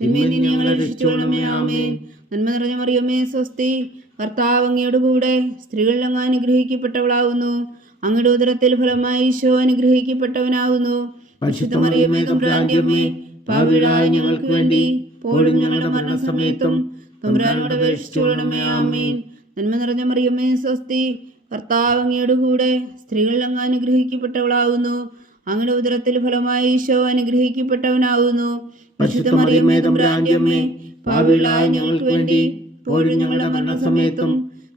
തിന്മയിൽ ഞങ്ങളെ രക്ഷിച്ചോളമേ ആമേൻ. നന്മ നിറഞ്ഞ മറിയമ്മേ സ്വസ്തി. കർത്താവ് അങ്ങയുടെ കൂടെ സ്ത്രീകളിൽ അങ്ങ് അനുഗ്രഹിക്കപ്പെട്ടവളാകുന്നു അങ്ങയുടെ ഉദരത്തിൽ ഫലമായി ഈശോ അനുഗ്രഹിക്കപ്പെട്ടവനാവുന്നു. പരിശുദ്ധ മറിയമ്മേ തമ്പുരാന്റെ അമ്മേ ഞങ്ങൾക്ക് വേണ്ടി പോലും ഞങ്ങളുടെ മരണസമയത്തും തമ്പുരാനോട് അപേക്ഷിച്ചുകൊള്ളണമേ. ആമേൻ. നന്മ നിറഞ്ഞ മറിയമ്മേ സ്വസ്തി. കർത്താവ് അങ്ങയുടെ കൂടെ സ്ത്രീകളിൽ അങ്ങ് അനുഗ്രഹിക്കപ്പെട്ടവളാകുന്നു അങ്ങയുടെ ഉദരത്തിൽ ഫലമായി ഈശോ അനുഗ്രഹിക്കപ്പെട്ടവനാകുന്നു പരിശുദ്ധ മറിയമ്മേ തമ്പുരാന്റെ അമ്മേ പാവികളായ ഞങ്ങൾക്ക് വേണ്ടി ഇപ്പോഴും ഞങ്ങളുടെ മരണസമയത്തും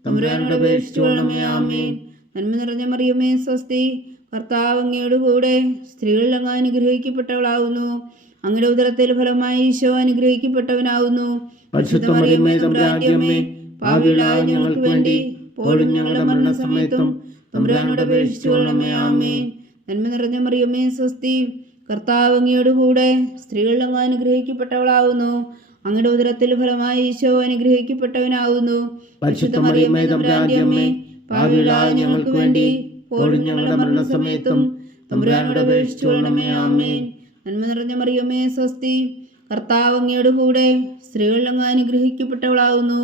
തമ്പുരാനോട് അപേക്ഷിച്ചുകൊള്ളണമേ ആമേൻ. നന്മ നിറഞ്ഞ മറിയമേ സ്വസ്തി കർത്താവ് അങ്ങയുടെ കൂടെ സ്ത്രീകളിൽ അങ്ങ് അനുഗ്രഹിക്കപ്പെട്ടവളാകുന്നു അങ്ങയുടെ ഉദരത്തിൽ ഫലമായി ഈശോ അനുഗ്രഹിക്കപ്പെട്ടവനാകുന്നു തമ്പുരാന്റെ അമ്മേ ഞങ്ങൾക്ക് വേണ്ടി ഇപ്പോഴും ഞങ്ങളുടെ മരണസമയത്തും തമ്പുരാനോട് അപേക്ഷിച്ചുകൊള്ളമേ ആമേൻ. നന്മ നിറഞ്ഞ മറിയമ്മേ സ്വസ്തി. കർത്താവ് അങ്ങയുടെ കൂടെ സ്ത്രീകൾ അങ്ങ് അനുഗ്രഹിക്കപ്പെട്ടവളാകുന്നു അങ്ങയുടെ ഉദരത്തിൽ ഫലമായി ഈശോ അനുഗ്രഹിക്കപ്പെട്ടവനാവുന്നു. പരിശുദ്ധ മറിയമ്മേ തമ്പുരാന്റെ അമ്മേ പാപികളായ ഞങ്ങൾക്ക് വേണ്ടി ഇപ്പോഴും ഞങ്ങളുടെ മരണസമയത്തും തമ്പുരാനോട് അപേക്ഷിച്ചുകൊള്ളണമേ ആമേൻ. നന്മ നിറഞ്ഞ മറിയമ്മേ സ്വസ്തി. കർത്താവ് അങ്ങയുടെ കൂടെ സ്ത്രീകൾ അങ്ങ് അനുഗ്രഹിക്കപ്പെട്ടവളാകുന്നു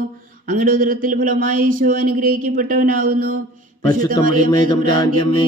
അങ്ങയുടെ ഉദരത്തിൽ ഫലമായി ഈശോ അനുഗ്രഹിക്കപ്പെട്ടവനാവുന്നു. പരിശുദ്ധ മറിയമ്മേ തമ്പുരാന്റെ അമ്മേ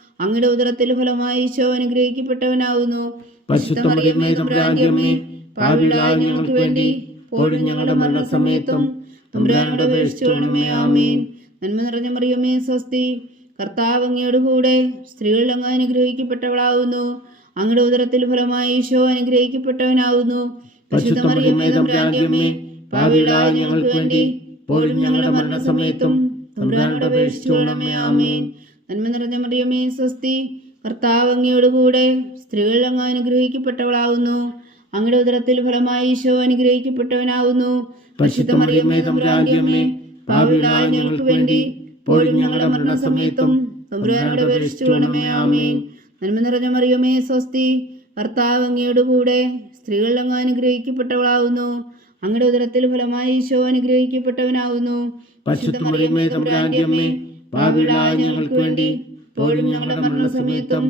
അങ്ങയുടെ ഉദരത്തിൽ ഫലമായി ഈശോ ഞങ്ങൾക്ക് വേണ്ടി ഇപ്പോഴും ഞങ്ങളുടെ മരണസമയത്തും തമ്പുരാനോട് അപേക്ഷിച്ചുകൊള്ളണമേ ആമേൻ. നന്മ നിറഞ്ഞ മറിയമ്മേ സ്വസ്തി. കർത്താവ് അങ്ങയുടെ കൂടെ സ്ത്രീകൾ അങ്ങ് അനുഗ്രഹിക്കപ്പെട്ടവളാകുന്നു അങ്ങയുടെ ഉദരത്തിൽ ഫലമായി ഈശോ പാപികളായ ഞങ്ങൾക്ക് വേണ്ടി ഞങ്ങളുടെ മരണസമയത്തും തമ്പുരാനോട് ആമേൻ. നന്മ നിറഞ്ഞ മറിയമേ സ്വസ്തി. കർത്താവ് അങ്ങയോട് കൂടെ സ്ത്രീകൾ അങ്ങ് അനുഗ്രഹിക്കപ്പെട്ടവളാകുന്നു അങ്ങയുടെ ഉദരത്തിൽ ഫലമായി ഈശോ അനുഗ്രഹിക്കപ്പെട്ടവനാവുന്നു. പരിശുദ്ധ മറിയമ്മേ ഞങ്ങൾക്ക് വേണ്ടി ഞങ്ങളുടെ മരണസമയത്തും തമ്പുരാനോട് അപേക്ഷിച്ചുകൊള്ളണമേ ആമേൻ. നന്മ നിറഞ്ഞ മറിയമേ സ്വസ്തി. കർത്താവ് അങ്ങയോട് കൂടെ സ്ത്രീകൾ അങ്ങ് അനുഗ്രഹിക്കപ്പെട്ടവളാകുന്നു അങ്ങയുടെ ഉദരത്തിൽ ഫലമായി ഈശോ അനുഗ്രഹിക്കപ്പെട്ടവനാവുന്നു. പരിശുദ്ധ മറിയമ്മേ പാപികളായ ഞങ്ങൾക്ക് വേണ്ടി ഇപ്പോഴും ഞങ്ങളുടെ മരണസമയത്തും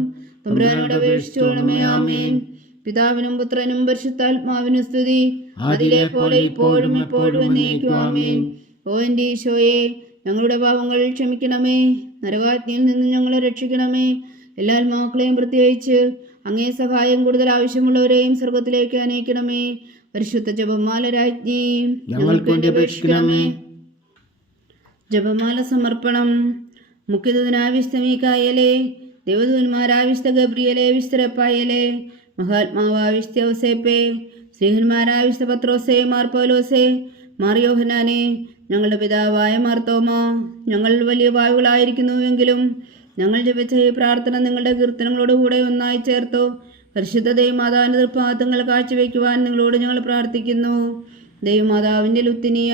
തമ്പുരാനോട് അപേക്ഷിച്ചോളമേ ആമേൻ. പിതാവിനും പുത്രനും പരിശുദ്ധാത്മാവിനും സ്തുതി. അതിലെ പോലെ ഇപ്പോഴും എപ്പോഴും എന്നേക്കും ആമേൻ. ഓ എന്റെ ഈശോയെ ഞങ്ങളുടെ പാപങ്ങൾ ക്ഷമിക്കണമേ. നരകാജ്ഞയിൽ നിന്ന് ഞങ്ങളെ രക്ഷിക്കണമേ. എല്ലാ ആത്മാക്കളെയും പ്രത്യേകിച്ച് അങ്ങേ സഹായം കൂടുതൽ ആവശ്യമുള്ളവരെയും സ്വർഗത്തിലേക്ക് അനയിക്കണമേ പരിശുദ്ധ ജപമാല രാജ്ഞി ഞങ്ങൾക്ക് വേണ്ടി അപേക്ഷിക്കണമേ. ജപമാല സമർപ്പണം. മുഖ്യദൂതനാവിസ്ത മീക്കായലെ ഗബ്രിയലേ ഗബ്രിയലെ വിസ്തരപ്പായലെ ഔസേപ്പെ ശ്രീഹന്മാരാവിസ്ത പത്രോസെ മാർ പൗലോസെ മാറിയോഹനാനെ ഞങ്ങളുടെ പിതാവായ മാർത്തോമ ഞങ്ങൾ വലിയ വായുകളായിരിക്കുന്നുവെങ്കിലും ഞങ്ങൾ ജപിച്ച ഈ പ്രാർത്ഥന നിങ്ങളുടെ കീർത്തനങ്ങളോടുകൂടെ ഒന്നായി ചേർത്തു. പരിശുദ്ധ ദൈവമാതാവിന്റെ തൃപ്പാദങ്ങൾ കാഴ്ചവെക്കുവാൻ നിങ്ങളോട് ഞങ്ങൾ പ്രാർത്ഥിക്കുന്നു. ദൈവമാതാവിന്റെ ലുത്തിനിയ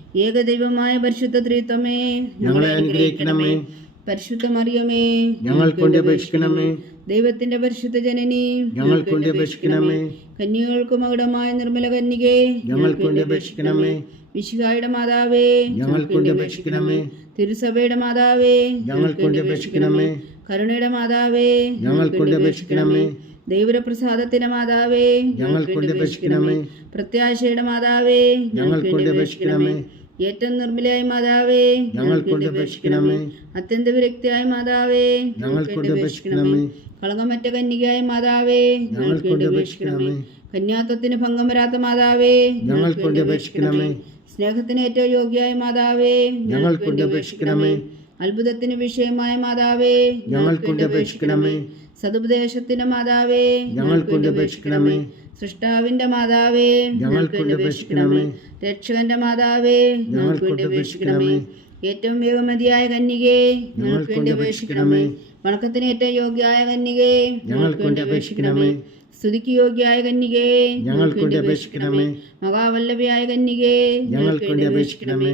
ഏകദൈവമായ പരിശുദ്ധ ത്രിത്വമേ ഞങ്ങളെ അനുഗ്രഹിക്കണമേ. പരിശുദ്ധ മറിയമേ ഞങ്ങൾ കൊണ്ട് അപേക്ഷിക്കണമേ. ദൈവത്തിന്റെ പരിശുദ്ധ ജനനി ഞങ്ങൾ കൊണ്ട് അപേക്ഷിക്കണമേ. കന്യകൾക്ക് മകുടമായ നിർമ്മല കന്യകേ ഞങ്ങൾ കൊണ്ട് അപേക്ഷിക്കണമേ. വിശുഖായുടെ മാതാവേ ഞങ്ങൾ കൊണ്ട് അപേക്ഷിക്കണമേ. തിരുസഭയുടെ മാതാവേ ഞങ്ങൾ കൊണ്ട് അപേക്ഷിക്കണമേ. കരുണയുടെ മാതാവേ ഞങ്ങൾ കൊണ്ട് അപേക്ഷിക്കണമേ. ദൈവപ്രസാദത്തിന്റെ മാതാവേ ഞങ്ങൾ കൊണ്ട് അപേക്ഷിക്കണമേ. പ്രത്യാശയുടെ മാതാവേ ഞങ്ങൾ കൊണ്ട് അപേക്ഷിക്കണമേ. ഏറ്റവും നിർമ്മലയായ മാതാവേ ഞങ്ങൾക്ക് വേണ്ടി അപേക്ഷിക്കണമേ അത്യന്ത വിരക്തിയായ മാതാവേ ഞങ്ങൾക്ക് അപേക്ഷിക്കണമേ കളങ്കമറ്റ കന്യകയായ മാതാവേ ഞങ്ങൾക്ക് വേണ്ടി അപേക്ഷിക്കണമേ കന്യാത്വത്തിന് ഭംഗം വരാത്ത മാതാവേ ഞങ്ങൾക്ക് അപേക്ഷിക്കണമേ സ്നേഹത്തിന് ഏറ്റവും യോഗ്യയായ മാതാവേ ഞങ്ങൾക്ക് വേണ്ടി അപേക്ഷിക്കണമേ അത്ഭുതത്തിന് വിഷയമായ മാതാവേ ഞങ്ങൾക്കൊണ്ട് അപേക്ഷിക്കണമേ സതുപദേശത്തിന്റെ മാതാവേ ഞങ്ങൾക്കൊണ്ട് അപേക്ഷിക്കണമേ സൃഷ്ടാവിന്റെ മാതാവേ അപേക്ഷിക്കണമേ. രക്ഷകന്റെ മാതാവേ ഞങ്ങൾക്ക് വേണ്ടി അപേക്ഷിക്കണമേ. ഏറ്റവും വേഗമതിയായ കന്യകേ ഞങ്ങൾക്ക് വേണ്ടി അപേക്ഷിക്കണമേ. വണക്കത്തിന് ഏറ്റവും യോഗ്യയായ കന്യകേ ഞങ്ങൾക്ക് വേണ്ടി അപേക്ഷിക്കണമേ. സ്തുതിക്ക് യോഗ്യയായ കന്യകേ ഞങ്ങൾക്ക് വേണ്ടി അപേക്ഷിക്കണമേ. മഹാവല്ലഭയായ കന്യകേ ഞങ്ങൾക്ക് വേണ്ടി അപേക്ഷിക്കണമേ.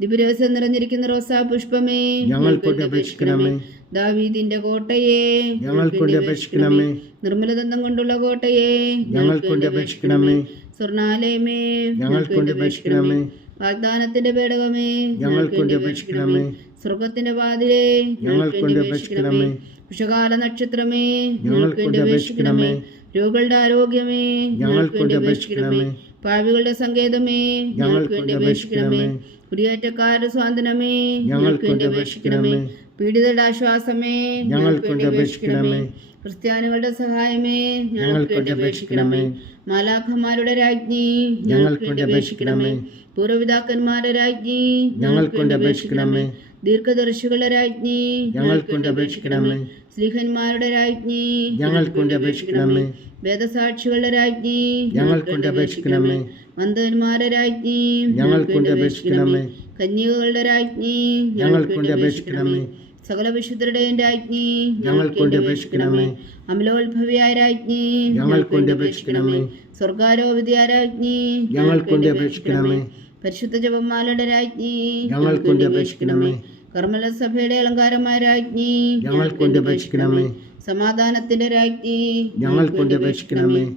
ദിവ്യരസം നിറഞ്ഞിരിക്കുന്ന റോസാ പുഷ്പമേ ഞങ്ങൾക്ക് അപേക്ഷിക്കണമേ. ദാവീദിന്റെ കോട്ടയെ ഞങ്ങൾക്ക് വേണ്ടി അപേക്ഷിക്കണമേ. നിർമ്മലദന്തം കൊണ്ടുള്ള കോട്ടയെ ഞങ്ങൾക്ക് വേണ്ടി അപേക്ഷിക്കണമേ. സ്വർണാലയമേ ഞങ്ങൾക്ക് വേണ്ടി അപേക്ഷിക്കണമേ. വാഗ്ദാനത്തിന്റെ പേടകമേ ഞങ്ങൾക്ക് വേണ്ടി അപേക്ഷിക്കണമേ. സ്വർഗത്തിന്റെ വാതിലേ ഞങ്ങൾക്ക് വേണ്ടി അപേക്ഷിക്കണമേ. വിഷകാല നക്ഷത്രമേ ഞങ്ങൾക്ക് വേണ്ടി അപേക്ഷിക്കണമേ. രോഗികളുടെ ആരോഗ്യമേ ഞങ്ങൾക്ക് വേണ്ടി അപേക്ഷിക്കണമേ. പാവികളുടെ സങ്കേതമേ ഞങ്ങൾക്ക് വേണ്ടി അപേക്ഷിക്കണമേ. കുടിയേറ്റക്കാരുടെ സ്വാതന്ത്ര്യമേ ഞങ്ങൾക്ക് വേണ്ടി അപേക്ഷിക്കണമേ. പീഡിതരുടെ ആശ്വാസമേ ഞങ്ങൾക്ക് വേണ്ടി അപേക്ഷിക്കണമേ. ക്രിസ്ത്യാനികളുടെ സഹായമേ ഞങ്ങൾക്ക് വേണ്ടി അപേക്ഷിക്കണമേ. മാലാഖമാരുടെ രാജ്ഞി ഞങ്ങൾക്ക് വേണ്ടി അപേക്ഷിക്കണമേ. പൂർവപിതാക്കന്മാരുടെ രാജ്ഞി ഞങ്ങൾക്ക് വേണ്ടി അപേക്ഷിക്കണമേ. ദീർഘദർശികളുടെ രാജ്ഞി ഞങ്ങൾക്ക് വേണ്ടി അപേക്ഷിക്കണമേ. സ്ത്രീഹന്മാരുടെ രാജ്ഞി ഞങ്ങൾക്കൊണ്ട് അപേക്ഷിക്കണമേ. വേദസാക്ഷികളുടെ രാജ്ഞി ഞങ്ങൾക്കൊണ്ട് അപേക്ഷിക്കണമേ. മന്ദന്മാരുടെ രാജ്ഞി ഞങ്ങൾക്കൊണ്ട് അപേക്ഷിക്കണമേ. കന്യകകളുടെ രാജ്ഞി ഞങ്ങൾക്കൊണ്ട് അപേക്ഷിക്കണമേ. സകല വിശുദ്ധരുടെയും രാജ്ഞി ഞങ്ങൾക്കൊണ്ട് അപേക്ഷിക്കണമേ. അമലോത്ഭവിയായ രാജ്ഞി ഞങ്ങൾക്കൊണ്ട് അപേക്ഷിക്കണമേ. സ്വർഗാരോപതിയായ രാജ്ഞി ഞങ്ങൾക്കൊണ്ട് അപേക്ഷിക്കണമേ. പരിശുദ്ധ ജപമാലയുടെ രാജ്ഞി ഞങ്ങൾക്കൊണ്ട് അപേക്ഷിക്കണമേ. കർമ്മല സഭയുടെ അലങ്കാരമായ രാജ്ഞി ഞങ്ങൾ കൊണ്ട് അപേക്ഷിക്കണമേ. സമാധാനത്തിന്റെ രാജ്ഞി. ഞങ്ങൾ കൊണ്ട് അപേക്ഷിക്കണമേ.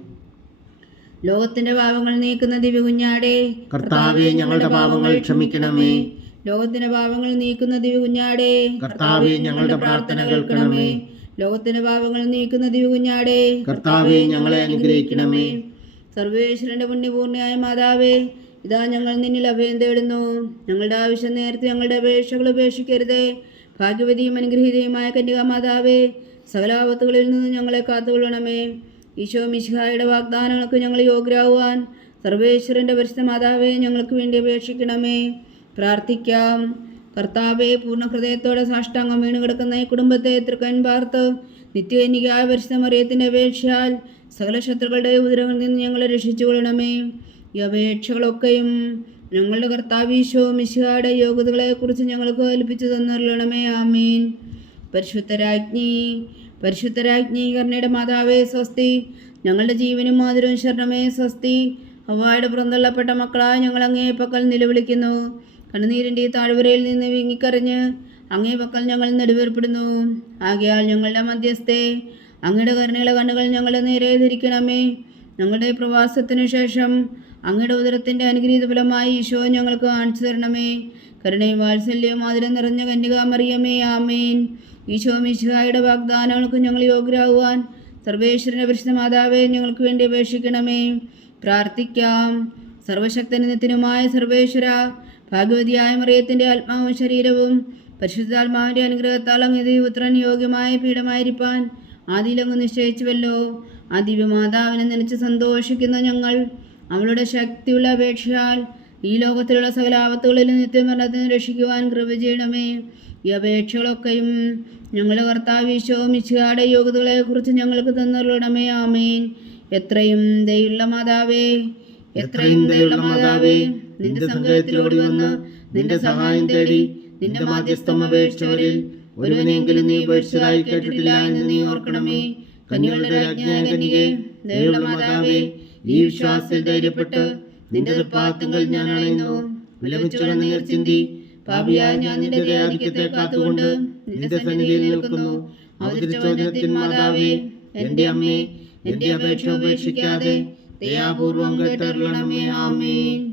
ലോകത്തിന്റെ പാപങ്ങൾ നീക്കുന്ന ദിവ്യകുഞ്ഞാടെ കർത്താവെ ഞങ്ങളുടെ പാപങ്ങൾ ക്ഷമിക്കണമേ. ലോകത്തിന്റെ പാപങ്ങൾ നീക്കുന്ന ദിവ്യകുഞ്ഞാടെ കർത്താവെ ഞങ്ങളുടെ പ്രാർത്ഥന കേൾക്കണമേ. ലോകത്തിന്റെ പാപങ്ങൾ നീക്കുന്ന ദിവ്യകുഞ്ഞാടെ കർത്താവെ ഞങ്ങളെ അനുഗ്രഹിക്കണമേ. സർവേശ്വരന്റെ പുണ്യപൂർണയായ മാതാവേ ഇതാ ഞങ്ങൾ നിന്നിൽ അഭയം തേടുന്നു. ഞങ്ങളുടെ ആവശ്യം നേരത്തെ ഞങ്ങളുടെ അപേക്ഷകൾ ഉപേക്ഷിക്കരുതേ. ഭാഗ്യവതിയും അനുഗ്രഹീതയുമായ കന്യകാമാതാവേ സകലാപത്തുകളിൽ നിന്ന് ഞങ്ങളെ കാത്തുകൊള്ളണമേ. ഈശോ മിശിഹായുടെ വാഗ്ദാനങ്ങൾക്ക് ഞങ്ങൾ യോഗ്യരാകുവാൻ സർവേശ്വരന്റെ പരിശുദ്ധ മാതാവേ ഞങ്ങൾക്ക് വേണ്ടി അപേക്ഷിക്കണമേ. പ്രാർത്ഥിക്കാം. കർത്താവെ പൂർണ ഹൃദയത്തോടെ സാഷ്ടാംഗം വീണ് കിടക്കുന്ന ഈ കുടുംബത്തെ തൃക്കൻ പാർത്ത് നിത്യകന്യകായ പരിശുദ്ധ അപേക്ഷയാൽ സകല ശത്രുക്കളുടെ ഉദരങ്ങളിൽ നിന്ന് ഞങ്ങളെ രക്ഷിച്ചു കൊള്ളണമേ ഈ അപേക്ഷകളൊക്കെയും ഞങ്ങളുടെ കർത്താവീശോ മിശിഹായുടെ യോഗ്യതകളെക്കുറിച്ച് ഞങ്ങൾക്ക് കൽപ്പിച്ചു തന്നറിയണമേ ആമീൻ. പരിശുദ്ധരാജ്ഞി പരിശുദ്ധരാജ്ഞി കർണയുടെ മാതാവേ സ്വസ്തി. ഞങ്ങളുടെ ജീവനും മാതിരവും ശരണമേ സ്വസ്തി. ഹവായുടെ പുറന്തള്ളപ്പെട്ട മക്കളായ ഞങ്ങൾ അങ്ങേ പക്കൽ നിലവിളിക്കുന്നു. കണ്ണുനീരിന്റെ താഴ്വരയിൽ നിന്ന് വിങ്ങിക്കറിഞ്ഞ് അങ്ങേ പക്കൽ ഞങ്ങൾ നെടുവേർപ്പെടുന്നു. ആകയാൽ ഞങ്ങളുടെ മധ്യസ്ഥേ അങ്ങയുടെ കരുണയുള്ള കണ്ണുകൾ ഞങ്ങളുടെ നേരെ ധരിക്കണമേ. ഞങ്ങളുടെ പ്രവാസത്തിനു ശേഷം അങ്ങയുടെ ഉദരത്തിന്റെ അനുഗ്രഹീത ഫലമായി ഈശോ ഞങ്ങൾക്ക് കാണിച്ചു തരണമേ. കരുണയും വാത്സല്യവും ആതിരം നിറഞ്ഞ കന്യകാമറിയമേ ആമേൻ. ഈശോ മിശിഹായുടെ വാഗ്ദാനങ്ങൾക്ക് ഞങ്ങൾ യോഗ്യരാകുവാൻ സർവേശ്വരനെ പരിശുദ്ധ മാതാവേ ഞങ്ങൾക്ക് വേണ്ടി അപേക്ഷിക്കണമേ. പ്രാർത്ഥിക്കാം. സർവശക്തനത്തിനുമായ സർവേശ്വര ഭാഗവതിയായ മറിയത്തിന്റെ ആത്മാവും ശരീരവും പരിശുദ്ധാത്മാവിന്റെ അനുഗ്രഹത്താൽ അങ്ങ് പുത്രൻ യോഗ്യമായ പീഠമായിരിക്കാൻ ആദിയിലങ്ങ് നിശ്ചയിച്ചുവല്ലോ. ആ ദിവ്യമാതാവിനെ നനച്ച് സന്തോഷിക്കുന്ന ഞങ്ങൾ അവളുടെ ശക്തിയുള്ള അപേക്ഷയാൽ ഈ ലോകത്തിലുള്ള സകല ആപത്തുകളിൽ നിത്യമരണത്തിന് രക്ഷിക്കുവാൻ കൃപ ചെയ്യണമേ. ഈ അപേക്ഷകളൊക്കെയും ഞങ്ങളുടെ കർത്താവീശോ മിശിഹാടെ യോഗ്യതകളെക്കുറിച്ച് ഞങ്ങൾക്ക് തന്നറിയണമേ ആമേൻ. എത്രയും ദയുള്ള മാതാവേ എത്രയും ദയുള്ള മാതാവേ നിന്റെ സങ്കേതത്തിലോടി വന്ന് നിന്റെ സഹായം തേടി നിന്റെ മാധ്യസ്ഥം അപേക്ഷിച്ചവരിൽ ഒരുവനെങ്കിലും നീ ഉപേക്ഷിച്ചതായി കേട്ടിട്ടില്ല എന്ന് നീ ഓർക്കണമേ. കന്യകളുടെ രാജ്ഞായ കന്യകെ ദയുള്ള മാതാവേ ഈ വിശ്വാസത്തിൽ ധൈര്യപ്പെട്ട് നിന്റെ തൃപ്പാത്തുകൾ ഞാൻ അണയുന്നു. വിലപിച്ചുള്ള നീർ ചിന്തി. പാപിയായ ഞാൻ നിന്റെ ദയാധിക്യത്തെ കാത്തുകൊണ്ട് നിന്റെ സന്നിധിയിൽ നിൽക്കുന്നു. അവതരിച്ച ചോദ്യത്തിൻ മാതാവേ എന്റെ അമ്മേ എന്റെ അപേക്ഷ ഉപേക്ഷിക്കാതെ ദയാപൂർവം കേട്ടറിയണമേ ആമേൻ.